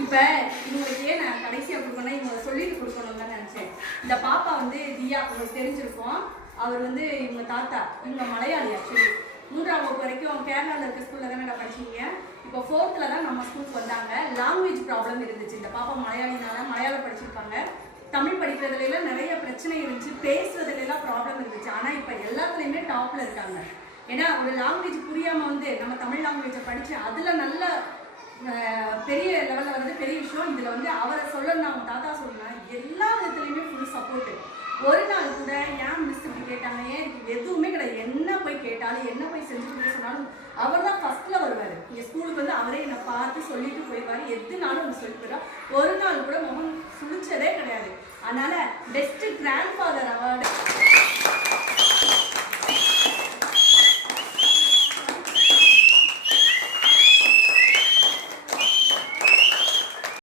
இப்போ இவங்களுக்கு ஏன் நான் கடைசியாக கொடுக்கணும் இவங்க சொல்லிட்டு கொடுக்கணும்னு தான் நினச்சேன். இந்த பாப்பா வந்து தியா உங்களுக்கு தெரிஞ்சிருக்கோம். அவர் வந்து இவங்க தாத்தா இவங்க மலையாளி ஆக்சுவலி மூன்றாம் வகுப்பு வரைக்கும் கேரளாவில் இருக்க ஸ்கூலில் தானே படிச்சீங்க? இப்போ ஃபோர்த்தில் தான் நம்ம ஸ்கூலுக்கு வந்தாங்க. லாங்குவேஜ் ப்ராப்ளம் இருந்துச்சு. இந்த பாப்பா மலையாளினால மலையாளம் படிச்சிருப்பாங்க. தமிழ் படிக்கிறதுலாம் நிறைய பிரச்சனை இருந்துச்சு. பேசுறதுலாம் ப்ராப்ளம் இருந்துச்சு. ஆனால் இப்போ எல்லாத்துலேயுமே டாப்பில் இருக்காங்க. ஏன்னா ஒரு லாங்குவேஜ் புரியாமல் வந்து நம்ம தமிழ் லாங்குவேஜை படித்து அதில் நல்ல அஹ், பெரிய லெவல்ல வந்து பெரிய விஷயம். இதில் வந்து அவரை சொல்லணும் அவங்க தாத்தா சொல்லலாம் எல்லா விதத்துலையுமே ஃபுல் சப்போர்ட்டு ஒரு நாள் கூட ஏன் மிஸ் இப்படி கேட்டாங்க? ஏன் எதுவுமே கிடையாது. என்ன போய் கேட்டாலும் என்ன போய் செஞ்சு கொடுக்க சொன்னாலும் அவர் தான் ஃபஸ்ட்டில் வருவார். இங்கே ஸ்கூலுக்கு வந்து அவரே என்னை பார்த்து சொல்லிட்டு போயிடுவார் எதுனாலும் அவர் சொல்லிட்டு ஒரு நாள் கூட முகம் சுழிச்சதே கிடையாது. அதனால் பெஸ்ட்டு கிராண்ட் ஃபாதர் அவார்டு